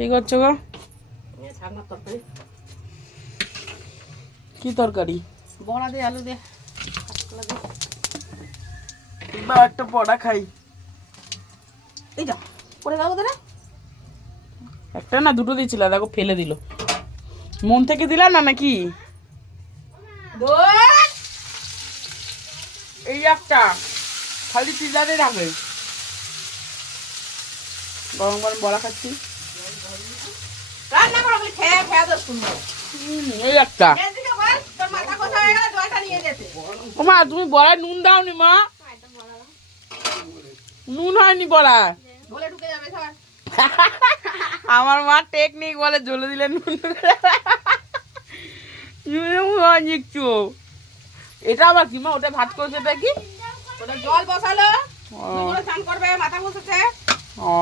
কি করছো গো? কি তরকারি? বড়া দিয়ে আলু দিয়ে বা একটা বড়া খাই। এই যা পরে যাবো তো। একটা না দুটো দিয়েছিল, দেখো ফেলে দিল। মন থেকে দিলাম না নাকি? এই একটা খালি পিজারে রাখবে। গরম গরম বড়া খাচ্ছি। রান্না করো খেয়ে খেয়ে তো শুনবো। এই একটা। তোর মাথা কোথায় হয়ে গেল? জলটা নিয়ে যেতে। ও মা, তুমি বড়ায় নুন দাওনি মা? নুন হয়নি বড়ায়। বলে ঢুকে যাবে সবাই। আমার মা টেকনিক বলে জ্বলে দিলে নুন। এটা আবার কি মা? ওটা ভাত করেছে, এটা কি? ওটা জল বসালো, স্নান করবে, মাথা ঘষেছে। ও